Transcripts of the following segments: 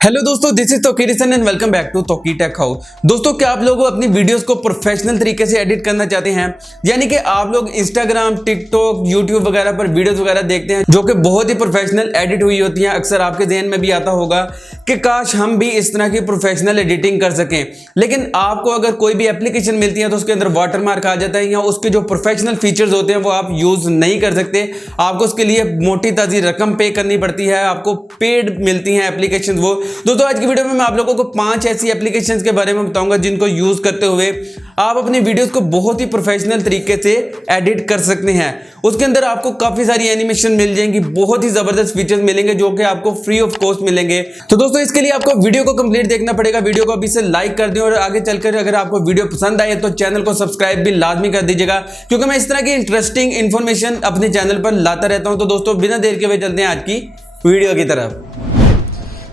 Hello दोस्तों, this is तोकी रिसन एंड वेलकम बैक टू तोकी टेक हाउस। दोस्तों, क्या आप लोग अपनी वीडियोस को प्रोफेशनल तरीके से एडिट करना चाहते हैं? यानी कि आप लोग इंस्टाग्राम, टिकटॉक, यूट्यूब वगैरह पर वीडियोस वगैरह देखते हैं जो कि बहुत ही प्रोफेशनल एडिट हुई होती हैं। अक्सर आपके जहन में भी आता होगा कि काश हम भी इस तरह की प्रोफेशनल एडिटिंग कर सकें, लेकिन आपको अगर कोई भी एप्लीकेशन मिलती है तो उसके अंदर वाटरमार्क आ जाता है या उसके जो प्रोफेशनल फीचर्स होते हैं वो आप यूज नहीं कर सकते। आपको उसके लिए मोटी ताजी रकम पे करनी पड़ती है, आपको पेड मिलती हैं एप्लीकेशन वो। दोस्तों, आज की वीडियो में मैं आप लोगों को 5 ऐसी एप्लीकेशंस के बारे में बताऊंगा जिनको यूज करते हुए आप अपनी वीडियोस को बहुत ही प्रोफेशनल तरीके से एडिट कर सकते हैं। उसके अंदर आपको काफी सारी एनिमेशन मिल जाएंगी, बहुत ही जबरदस्त फीचर्स मिलेंगे जो कि आपको फ्री ऑफ कॉस्ट मिलेंगे। तो दोस्तों, इसके लिए आपको वीडियो को कंप्लीट देखना पड़ेगा। वीडियो को अभी से लाइक कर दें और आगे चलकर अगर आपको वीडियो पसंद आए तो चैनल को सब्सक्राइब भी लाजमी कर दीजिएगा, क्योंकि मैं इस तरह की इंटरेस्टिंग इंफॉर्मेशन अपने चैनल पर लाता रहता हूं। तो दोस्तों, बिना देर के हुए चलते हैं आज की वीडियो की तरफ।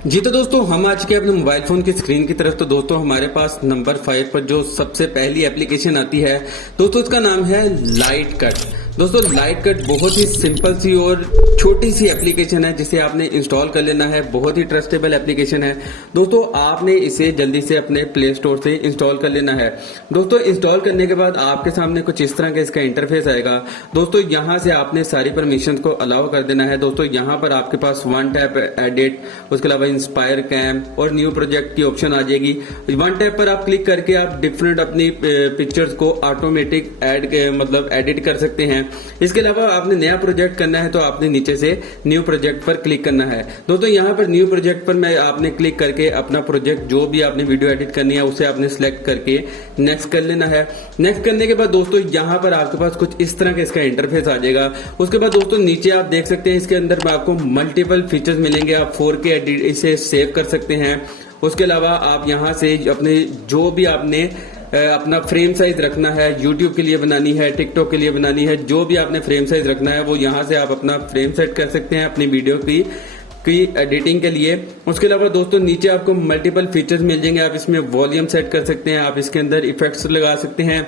जी तो दोस्तों, हम आज के अपने मोबाइल फोन की स्क्रीन की तरफ। तो दोस्तों, हमारे पास नंबर 5 पर जो सबसे पहली एप्लीकेशन आती है दोस्तों, उसका नाम है लाइट कट। दोस्तों, लाइट कट बहुत ही सिंपल सी और छोटी सी एप्लीकेशन है जिसे आपने इंस्टॉल कर लेना है। बहुत ही ट्रस्टेबल एप्लीकेशन है दोस्तों। आपने इसे जल्दी से अपने प्ले स्टोर से इंस्टॉल कर लेना है। दोस्तों, इंस्टॉल करने के बाद आपके सामने कुछ इस तरह का इसका इंटरफेस आएगा। दोस्तों, यहाँ से आपने सारी परमिशन को अलाउ कर देना है। दोस्तों, यहाँ पर आपके पास वन टैप एडिट, उसके अलावा इंस्पायर कैम और न्यू प्रोजेक्ट की ऑप्शन आ जाएगी। वन टैप पर आप क्लिक करके आप डिफरेंट अपनी पिक्चर्स को ऑटोमेटिक एडिट कर सकते हैं। इसके अलावा आपने नया प्रोजेक्ट करना है तो आपने नीचे से न्यू प्रोजेक्ट पर क्लिक करना है। दोस्तों, यहाँ पर न्यू प्रोजेक्ट पर मैं आपने क्लिक करके अपना प्रोजेक्ट जो भी आपने वीडियो एडिट करनी है उसे आपने सिलेक्ट करके नेक्स्ट कर लेना है। नेक्स्ट करने के बाद दोस्तों, यहाँ पर आपके पास कुछ इस तरह का इसका इंटरफेस आ जाएगा। उसके बाद दोस्तों, नीचे आप देख सकते हैं इसके अंदर आपको मल्टीपल फीचर्स मिलेंगे। आप 4K एडिट इसे सेव कर सकते हैं। उसके अलावा आप यहाँ से अपने जो भी आपने अपना फ्रेम साइज रखना है, YouTube के लिए बनानी है, टिकटॉक के लिए बनानी है, जो भी आपने फ्रेम साइज रखना है वो यहाँ से आप अपना फ्रेम सेट कर सकते हैं अपनी वीडियो की एडिटिंग के लिए। उसके अलावा दोस्तों, नीचे आपको मल्टीपल फीचर्स मिल जाएंगे। आप इसमें वॉल्यूम सेट कर सकते हैं, आप इसके अंदर इफेक्ट्स लगा सकते हैं,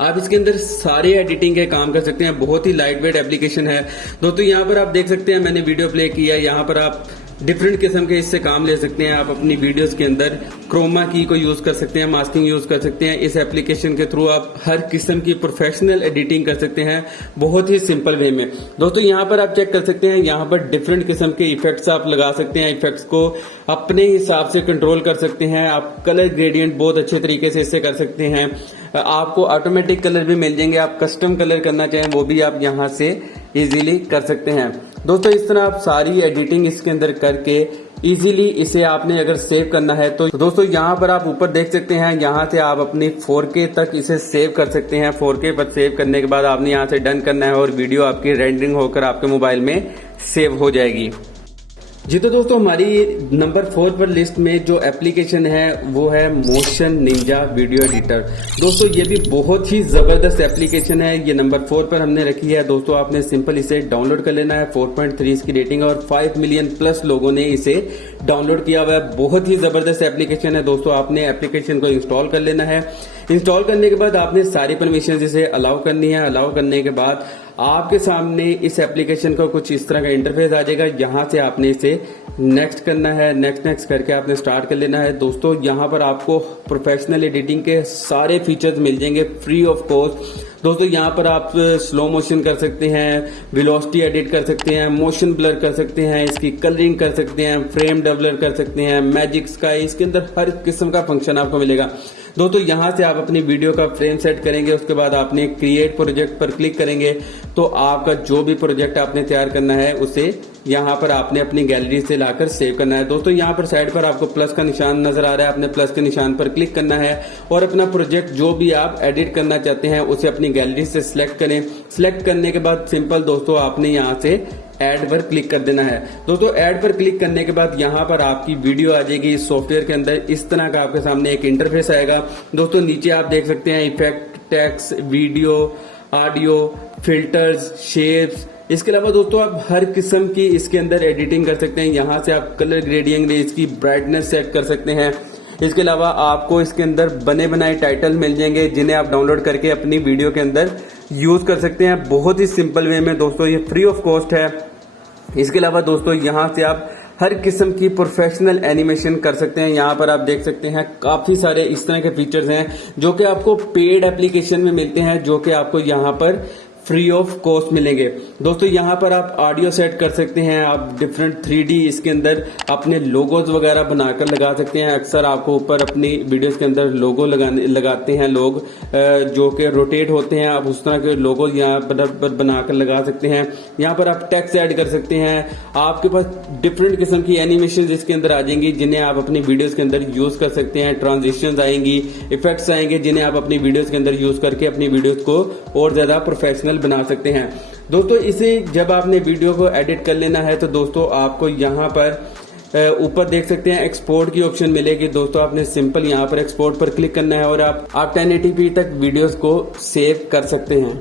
आप इसके अंदर सारे एडिटिंग के काम कर सकते हैं। बहुत ही लाइट वेट एप्लीकेशन है दोस्तों। यहाँ पर आप देख सकते हैं मैंने वीडियो प्ले किया है। यहाँ पर आप डिफरेंट किस्म के इससे काम ले सकते हैं। आप अपनी वीडियोस के अंदर क्रोमा की को यूज कर सकते हैं, मास्किंग यूज कर सकते हैं। इस एप्लीकेशन के थ्रू आप हर किस्म की प्रोफेशनल एडिटिंग कर सकते हैं बहुत ही सिंपल वे में। दोस्तों, यहाँ पर आप चेक कर सकते हैं, यहाँ पर डिफरेंट किस्म के इफेक्ट्स आप लगा सकते हैं। इफेक्ट्स को अपने हिसाब से कंट्रोल कर सकते हैं। आप कलर ग्रेडियंट बहुत अच्छे तरीके से इससे कर सकते हैं। आपको ऑटोमेटिक कलर भी मिल जाएंगे। आप कस्टम कलर करना चाहें वो भी आप यहाँ से इजीली कर सकते हैं। दोस्तों, इस तरह आप सारी एडिटिंग इसके अंदर करके इजीली इसे आपने अगर सेव करना है तो दोस्तों, यहाँ पर आप ऊपर देख सकते हैं, यहाँ से आप अपनी 4K तक इसे सेव कर सकते हैं। 4K पर सेव करने के बाद आपने यहाँ से डन करना है और वीडियो आपकी रेंडरिंग होकर आपके मोबाइल में सेव हो जाएगी। जी तो दोस्तों, हमारी नंबर 4 पर लिस्ट में जो एप्लीकेशन है वो है मोशन निंजा वीडियो एडिटर। दोस्तों, ये भी बहुत ही जबरदस्त एप्लीकेशन है। ये नंबर 4 पर हमने रखी है। दोस्तों, आपने सिंपल इसे डाउनलोड कर लेना है। 4.3 इसकी रेटिंग और 5 मिलियन प्लस लोगों ने इसे डाउनलोड किया हुआ है। बहुत ही जबरदस्त एप्लीकेशन है दोस्तों। आपने एप्लीकेशन को इंस्टॉल कर लेना है। इंस्टॉल करने के बाद आपने सारी परमिशन इसे अलाउ करनी है। अलाउ करने के बाद आपके सामने इस एप्लीकेशन का कुछ इस तरह का इंटरफेस आ जाएगा। यहाँ से आपने इसे नेक्स्ट करना है। नेक्स्ट करके आपने स्टार्ट कर लेना है। दोस्तों, यहाँ पर आपको प्रोफेशनल एडिटिंग के सारे फीचर्स मिल जाएंगे फ्री ऑफ कॉस्ट। दोस्तों, यहाँ पर आप स्लो मोशन कर सकते हैं, वेलोसिटी एडिट कर सकते हैं, मोशन ब्लर कर सकते हैं, इसकी कलरिंग कर सकते हैं, फ्रेम डबलर कर सकते हैं, मैजिक स्काई, इसके अंदर हर किस्म का फंक्शन आपको मिलेगा। दोस्तों, यहाँ से आप अपनी वीडियो का फ्रेम सेट करेंगे। उसके बाद आपने क्रिएट प्रोजेक्ट पर क्लिक करेंगे तो आपका जो भी प्रोजेक्ट आपने तैयार करना है उसे यहाँ पर आपने अपनी गैलरी से लाकर सेव करना है। दोस्तों, यहाँ पर साइड पर आपको प्लस का निशान नजर आ रहा है। आपने प्लस के निशान पर क्लिक करना है और अपना प्रोजेक्ट जो भी आप एडिट करना चाहते हैं उसे अपनी गैलरी से सिलेक्ट करें। सिलेक्ट करने के बाद सिंपल दोस्तों, आपने यहाँ से ऐड पर क्लिक कर देना है। दोस्तों, ऐड पर क्लिक करने के बाद यहाँ पर आपकी वीडियो आ जाएगी। इस सॉफ्टवेयर के अंदर इस तरह का आपके सामने एक इंटरफेस आएगा। दोस्तों, नीचे आप देख सकते हैं effect, text, video, audio, filters, shapes. इसके अलावा दोस्तों, आप हर किस्म की इसके अंदर एडिटिंग कर सकते हैं। यहाँ से आप कलर ग्रेडियंट, इसकी ब्राइटनेस सेट कर सकते हैं। इसके अलावा आपको इसके अंदर बने बनाए टाइटल मिल जाएंगे जिन्हें आप डाउनलोड करके अपनी वीडियो के अंदर यूज कर सकते हैं बहुत ही सिंपल वे में। दोस्तों, ये फ्री ऑफ कॉस्ट है। इसके अलावा दोस्तों, यहाँ से आप हर किस्म की प्रोफेशनल एनिमेशन कर सकते हैं। यहाँ पर आप देख सकते हैं काफी सारे इस तरह के फीचर्स हैं जो कि आपको पेड एप्लीकेशन में मिलते हैं, जो कि आपको यहाँ पर फ्री ऑफ कॉस्ट मिलेंगे। दोस्तों यहाँ पर आप ऑडियो सेट कर सकते हैं, आप डिफरेंट 3D इसके अंदर अपने लोगोस वगैरह बनाकर लगा सकते हैं। अक्सर आपको ऊपर अपनी वीडियोस के अंदर लोगो लगाते हैं लोग, जो कि रोटेट होते हैं, आप उस तरह के लोगो यहाँ पर बनाकर लगा सकते हैं। यहाँ पर आप टेक्स्ट ऐड कर सकते हैं। आपके पास डिफरेंट किस्म की एनिमेशन इसके अंदर आ जाएंगी जिन्हें आप अपनी वीडियोस के अंदर यूज कर सकते हैं। ट्रांजिशंस आएंगी, इफेक्ट्स आएंगे जिन्हें आप अपनी वीडियोस के अंदर यूज करके अपनी वीडियोस को और ज्यादा प्रोफेशनल बना सकते हैं। दोस्तों इसे जब आपने वीडियो को एडिट कर लेना है तो दोस्तों आपको यहाँ पर ऊपर देख सकते हैं एक्सपोर्ट की ऑप्शन मिलेगी। दोस्तों आपने सिंपल यहाँ पर एक्सपोर्ट पर क्लिक करना है और आप 1080p तक वीडियोस को सेव कर सकते हैं।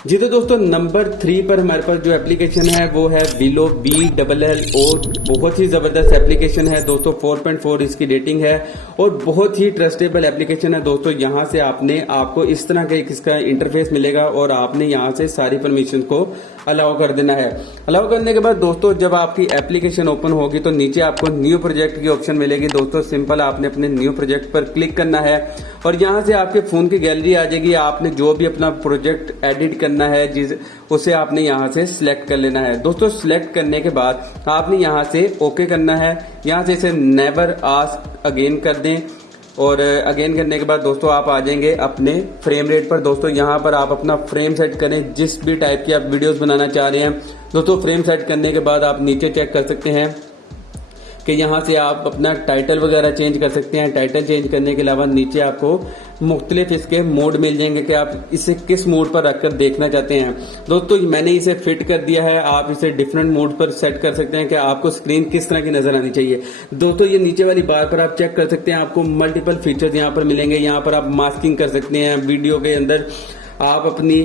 जी तो दोस्तों नंबर 3 पर हमारे पास जो एप्लीकेशन है वो है विलो VLLO। बहुत ही जबरदस्त एप्लीकेशन है दोस्तों, 4.4 इसकी रेटिंग है और बहुत ही ट्रस्टेबल एप्लीकेशन है। दोस्तों यहाँ से आपको इस तरह का इसका इंटरफेस मिलेगा और आपने यहाँ से सारी परमिशन को अलाउ कर देना है। अलाउ करने के बाद दोस्तों जब आपकी एप्लीकेशन ओपन होगी तो नीचे आपको न्यू प्रोजेक्ट की ऑप्शन मिलेगी। दोस्तों सिंपल आपने अपने न्यू प्रोजेक्ट पर क्लिक करना है और यहाँ से आपके फोन की गैलरी आ जाएगी। आपने जो भी अपना प्रोजेक्ट एडिट करना है उसे आपने यहाँ से सिलेक्ट कर लेना है। दोस्तों सिलेक्ट करने के बाद आपने यहाँ से ओके करना है। यहाँ से इसे नेवर आस्क अगेन कर दें और अगेन करने के बाद दोस्तों आप आ जाएंगे अपने फ्रेम रेट पर। दोस्तों यहाँ पर आप अपना फ्रेम सेट करें जिस भी टाइप की आप वीडियोस बनाना चाह रहे हैं। दोस्तों फ्रेम सेट करने के बाद आप नीचे चेक कर सकते हैं कि यहाँ से आप अपना टाइटल वगैरह चेंज कर सकते हैं। टाइटल चेंज करने के अलावा नीचे आपको मुख्तलिफ इसके मोड मिल जाएंगे कि आप इसे किस मोड पर रखकर देखना चाहते हैं। दोस्तों मैंने इसे फिट कर दिया है, आप इसे डिफरेंट मोड पर सेट कर सकते हैं कि आपको स्क्रीन किस तरह की नजर आनी चाहिए। दोस्तों ये नीचे वाली बार पर आप चेक कर सकते हैं, आपको मल्टीपल फीचर्स यहाँ पर मिलेंगे। यहाँ पर आप मास्किंग कर सकते हैं, वीडियो के अंदर आप अपनी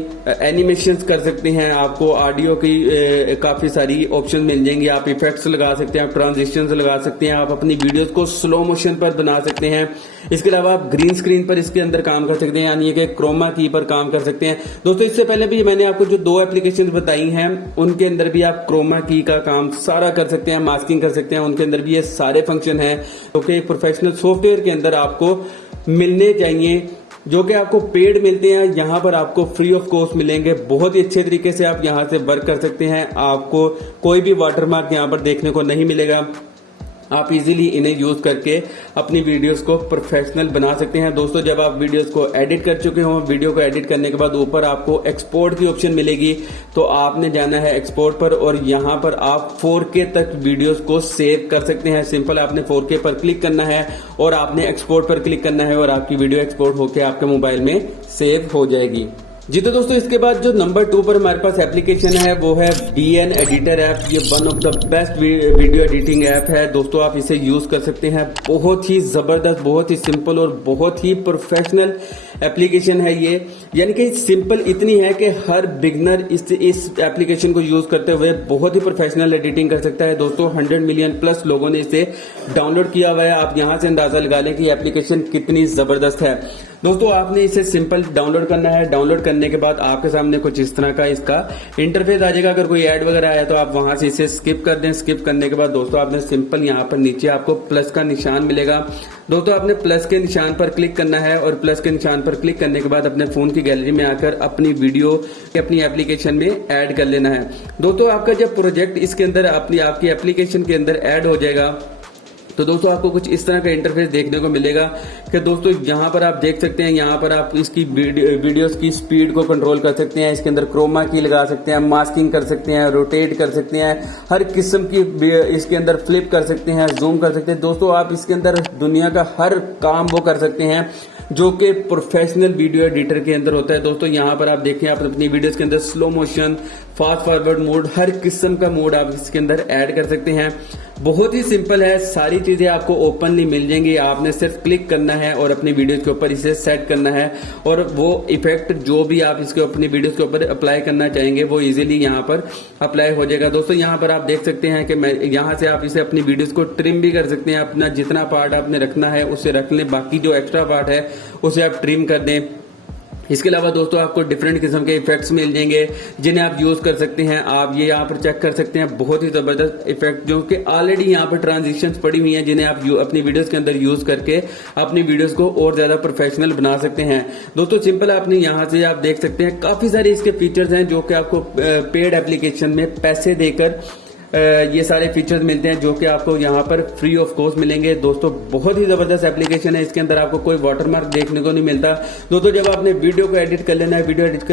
एनिमेशंस कर सकते हैं, आपको ऑडियो की काफी सारी ऑप्शन मिल जाएंगी। आप इफेक्ट्स लगा सकते हैं, आप ट्रांजिशंस लगा सकते हैं, आप अपनी वीडियोस को स्लो मोशन पर बना सकते हैं। इसके अलावा आप ग्रीन स्क्रीन पर इसके अंदर काम कर सकते हैं, यानी कि क्रोमा की पर काम कर सकते हैं। दोस्तों इससे पहले भी मैंने आपको जो 2 एप्लीकेशन बताई हैं उनके अंदर भी आप क्रोमा की का काम सारा कर सकते हैं, मास्किंग कर सकते हैं, उनके अंदर भी ये सारे फंक्शन हैं क्योंकि प्रोफेशनल सॉफ्टवेयर के अंदर आपको मिलने चाहिए, जो कि आपको पेड मिलते हैं। यहाँ पर आपको फ्री ऑफ कॉस्ट मिलेंगे। बहुत ही अच्छे तरीके से आप यहाँ से वर्क कर सकते हैं, आपको कोई भी वाटरमार्क यहाँ पर देखने को नहीं मिलेगा। आप इजीली इन्हें यूज करके अपनी वीडियोस को प्रोफेशनल बना सकते हैं। दोस्तों जब आप वीडियोस को एडिट कर चुके हो, वीडियो को एडिट करने के बाद ऊपर आपको एक्सपोर्ट की ऑप्शन मिलेगी, तो आपने जाना है एक्सपोर्ट पर और यहाँ पर आप 4K तक वीडियोस को सेव कर सकते हैं। सिंपल आपने 4K पर क्लिक करना है और आपने एक्सपोर्ट पर क्लिक करना है और आपकी वीडियो एक्सपोर्ट होकर आपके मोबाइल में सेव हो जाएगी। जी तो दोस्तों इसके बाद जो नंबर 2 पर हमारे पास एप्लीकेशन है वो है VN एडिटर ऐप। ये one of the best video editing app है। दोस्तों आप इसे यूज कर सकते हैं, बहुत ही जबरदस्त, बहुत ही सिंपल और बहुत ही प्रोफेशनल एप्लीकेशन है ये। यानी कि सिंपल इतनी है कि हर बिगनर इस एप्लीकेशन को यूज करते हुए बहुत ही प्रोफेशनल एडिटिंग कर सकता है। दोस्तों 100 मिलियन प्लस लोगों ने इसे डाउनलोड किया हुआ है। आप यहां से अंदाजा लगा लें कि एप्लीकेशन कितनी जबरदस्त है। दोस्तों आपने इसे सिंपल डाउनलोड करना है। डाउनलोड करने के बाद आपके सामने कुछ इस तरह का इसका इंटरफेस आ जाएगा। अगर कोई ऐड वगैरह आया तो आप वहां से इसे स्किप कर दें। स्किप करने के बाद दोस्तों आपने सिंपल यहाँ पर नीचे आपको प्लस का निशान मिलेगा। दोस्तों आपने प्लस के निशान पर क्लिक करना है और प्लस के निशान पर क्लिक करने के बाद अपने फोन की गैलरी में आकर अपनी वीडियो अपनी एप्लीकेशन में ऐड कर लेना है। दोस्तों आपका जब प्रोजेक्ट इसके अंदर आपकी एप्लीकेशन के अंदर ऐड हो जाएगा तो दोस्तों आपको कुछ इस तरह का इंटरफेस देखने को मिलेगा कि दोस्तों यहाँ पर आप देख सकते हैं, यहाँ पर आप इसकी वीडियोस की स्पीड को कंट्रोल कर सकते हैं। इसके अंदर क्रोमा की लगा सकते हैं, मास्किंग कर सकते हैं, रोटेट कर सकते हैं, हर किस्म की इसके अंदर फ्लिप कर सकते हैं, जूम कर सकते हैं। दोस्तों आप इसके अंदर दुनिया का हर काम वो कर सकते हैं जो कि प्रोफेशनल वीडियो एडिटर के अंदर होता है। दोस्तों यहाँ पर आप देखें, आप अपनी वीडियोस के अंदर slow motion, fast forward mode, हर किस्म का मोड आप इसके अंदर ऐड कर सकते हैं। बहुत ही सिंपल है, सारी चीजें आपको ओपनली मिल जाएंगी। आपने सिर्फ क्लिक करना है और अपनी वीडियो के ऊपर इसे सेट करना है और वो इफेक्ट जो भी आप इसके अपनी वीडियो के ऊपर अप्लाई करना चाहेंगे वो इजीली यहाँ पर अप्लाई हो जाएगा। दोस्तों यहाँ पर आप देख सकते हैं कि मैं यहाँ से आप इसे अपनी वीडियोस को ट्रिम भी कर सकते हैं। अपना जितना पार्ट आपने रखना है उसे रख लें, बाकी जो एक्स्ट्रा पार्ट है उसे आप ट्रिम कर दें। इसके अलावा दोस्तों आपको डिफरेंट किस्म के इफेक्ट्स मिल जाएंगे जिन्हें आप यूज कर सकते हैं। आप ये यहाँ पर चेक कर सकते हैं, बहुत ही जबरदस्त इफेक्ट जो कि ऑलरेडी यहाँ पर ट्रांजिशंस पड़ी हुई हैं जिन्हें आप अपनी वीडियोस के अंदर यूज करके अपनी वीडियोस को और ज्यादा प्रोफेशनल बना सकते हैं। दोस्तों सिंपल आपने यहाँ से आप देख सकते हैं काफी सारे इसके फीचर्स हैं जो कि आपको पेड एप्लीकेशन में पैसे देकर ये सारे फीचर्स मिलते हैं जो कि आपको यहाँ पर फ्री ऑफ कॉस्ट मिलेंगे। दोस्तों बहुत ही जबरदस्त एप्लीकेशन है, इसके अंदर आपको कोई वाटरमार्क देखने को नहीं मिलता। दोस्तों जब आपने वीडियो को एडिट कर लेना है, वीडियो एडिट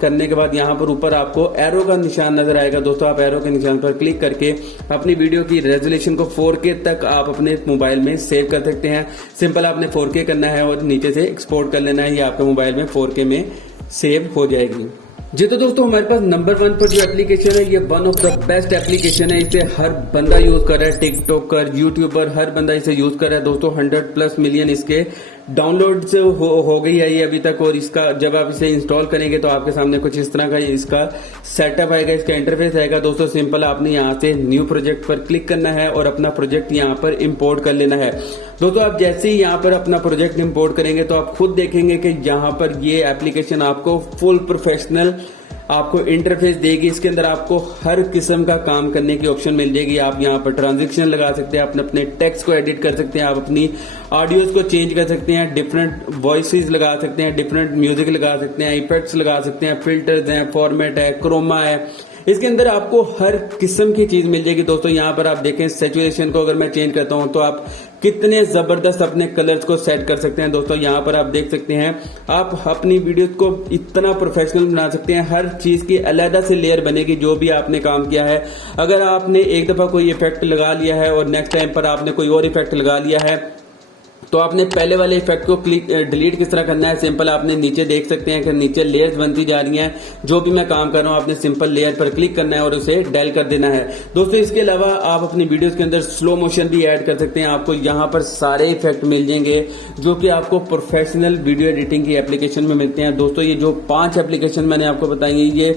करने के बाद यहाँ पर ऊपर आपको एरो का निशान नजर आएगा। दोस्तों आप एरो के निशान पर क्लिक करके अपनी वीडियो की रेजोल्यूशन को 4K तक आप अपने मोबाइल में सेव कर सकते हैं। सिंपल आपने 4K करना है और नीचे से एक्सपोर्ट कर लेना है, ये आपके मोबाइल में 4K में सेव हो जाएगी। जी तो दोस्तों हमारे पास नंबर 1 पर जो एप्लीकेशन है ये one of the best application है। इसे हर बंदा यूज कर रहा है, टिकटॉकर, यूट्यूबर, हर बंदा इसे यूज कर रहा है। दोस्तों 100+ मिलियन इसके डाउनलोड से हो गई है ये अभी तक। और इसका जब आप इसे इंस्टॉल करेंगे तो आपके सामने कुछ इस तरह का इसका सेटअप आएगा, इसका इंटरफेस आएगा। दोस्तों सिंपल आपने यहाँ से न्यू प्रोजेक्ट पर क्लिक करना है और अपना प्रोजेक्ट यहाँ पर इंपोर्ट कर लेना है। दोस्तों आप जैसे ही यहाँ पर अपना प्रोजेक्ट इंपोर्ट करेंगे तो आप खुद देखेंगे कि यहाँ पर ये एप्लीकेशन आपको फुल प्रोफेशनल आपको इंटरफेस देगी। इसके अंदर आपको हर किस्म का काम करने की ऑप्शन मिल जाएगी। आप यहाँ पर ट्रांजैक्शन लगा सकते हैं, अपने टेक्स्ट को एडिट कर सकते हैं, आप अपनी ऑडियोज को चेंज कर सकते हैं, डिफरेंट वॉइसेस लगा सकते हैं, डिफरेंट म्यूजिक लगा सकते हैं, इफेक्ट्स लगा सकते हैं, फिल्टर्स हैं, फॉर्मेट है, क्रोमा है। इसके अंदर आपको हर किस्म की चीज मिल जाएगी। दोस्तों यहाँ पर आप देखें सैचुरेशन को अगर मैं चेंज करता हूं तो आप कितने जबरदस्त अपने कलर्स को सेट कर सकते हैं। दोस्तों यहाँ पर आप देख सकते हैं आप अपनी वीडियो को इतना प्रोफेशनल बना सकते हैं, हर चीज की अलग से लेयर बनेगी जो भी आपने काम किया है। अगर आपने एक दफा कोई इफेक्ट लगा लिया है और नेक्स्ट टाइम पर आपने कोई और इफेक्ट लगा लिया है तो आपने पहले वाले इफेक्ट को डिलीट किस तरह करना है, सिंपल आपने नीचे देख सकते हैं कि नीचे लेयर्स बनती जा रही हैं। जो भी मैं काम कर रहा हूं आपने सिंपल लेयर पर क्लिक करना है और उसे डेल कर देना है। दोस्तों इसके अलावा आप अपनी वीडियोस के अंदर स्लो मोशन भी ऐड कर सकते हैं। आपको यहां पर सारे इफेक्ट मिल जाएंगे जो कि आपको प्रोफेशनल वीडियो एडिटिंग की एप्लीकेशन में मिलते हैं। दोस्तों ये जो 5 एप्लीकेशन मैंने आपको बताई है ये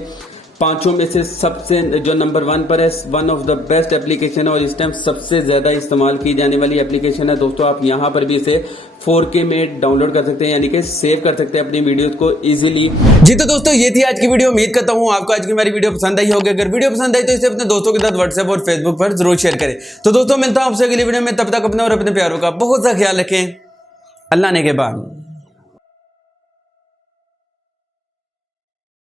पांचों में से सबसे जो नंबर 1 पर है, one of the best application है और इस टाइम सबसे ज्यादा इस्तेमाल की जाने वाली एप्लीकेशन है। दोस्तों आप यहां पर भी इसे 4K में डाउनलोड कर सकते हैं, यानी कि सेव कर सकते हैं अपनी वीडियोस को इजीली। जी तो दोस्तों ये थी आज की वीडियो। उम्मीद करता हूं आपको आज की मेरी वीडियो पसंद आई होगी। अगर वीडियो पसंद आई तो इसे अपने दोस्तों के साथ व्हाट्सएप और फेसबुक पर जरूर शेयर करें। तो दोस्तों मिलता हूं आपसे अगली वीडियो में, तब तक अपने और अपने प्यारों का बहुत सा ख्याल रखें। अल्लाह ने के बाद।